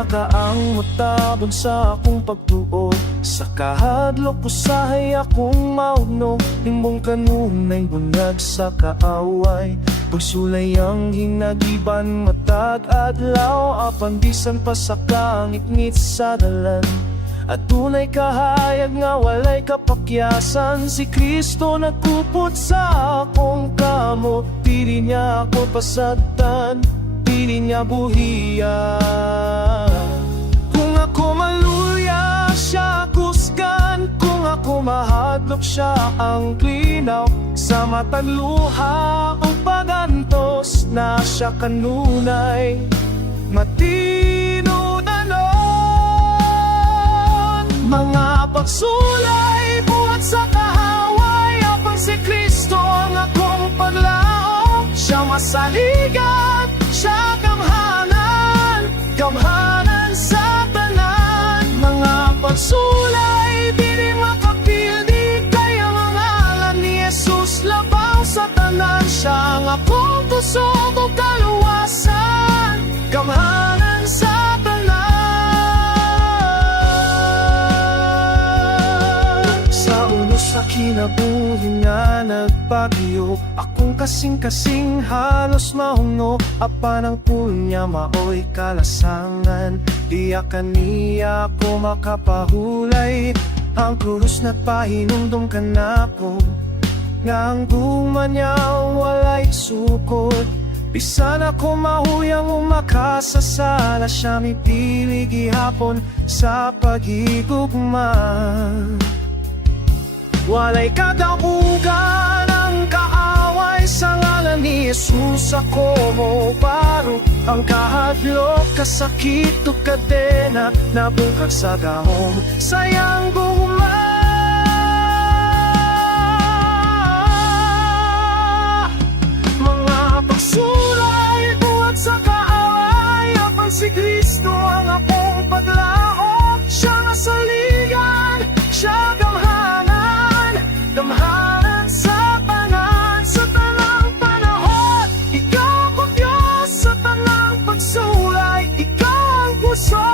siya kaang matabon sa akong pagtuo. Sa kahadlok usahay akong mauno, imong kanunay bunag sa kaaway. Pagsulay ang hinagiban matag adlaw, apan bisan pa sa kangit-ngit sa dalan. At tunay kahayag nga walay kapakyasan, si Kristo nagkupot sa akong kamo. Pili niya ako pasagtan, pili niya buhiyan. Kung ako maluya, siya kusgan. Kung ako mahadlok, siya ang klinaw. Sa matag luha o pagantos, na siya kanunay matino na nun. Mga pagsulay, buhat sa kahaway, apang si Kristo ang akong paglaom. Siya masaligan, siya gamhanan, gamhanan sa tanan. Mga pagsulay, dili makapildi, kaya mga alam ni Jesus labaw sa tanan. Siya ang akong tusok o kaluwasan, gamhanan sa tanan. Sa ulo sa kinabuhi nga nagpagyo, akong kasing-kasing halos mahungo. Apan ang punya maoy kalasangan, diya kaniya ako makapahulay. Ang krus nagpahinumdum ka na ko, nga ang guman niya walay sukot. Bisan ako mahuyang umakasasala, siya mipili gihapon sa paghigugma. Walay kadaugan ang kaaway, sa ngalan ni Jesus ako mo paro. Ang kahadlok, kasakit o kadena, nabungkag sa gahom, sayang guma. Mga pagsulay, buhat sa kaaway, apang si Kristo ang akong paglaom. Siya nga saligan, siya gamhanan, gamhanan sa tanan, sa tanang panahon. Ikaw ko Diyos sa tanang pagsulay, ikaw ang puso,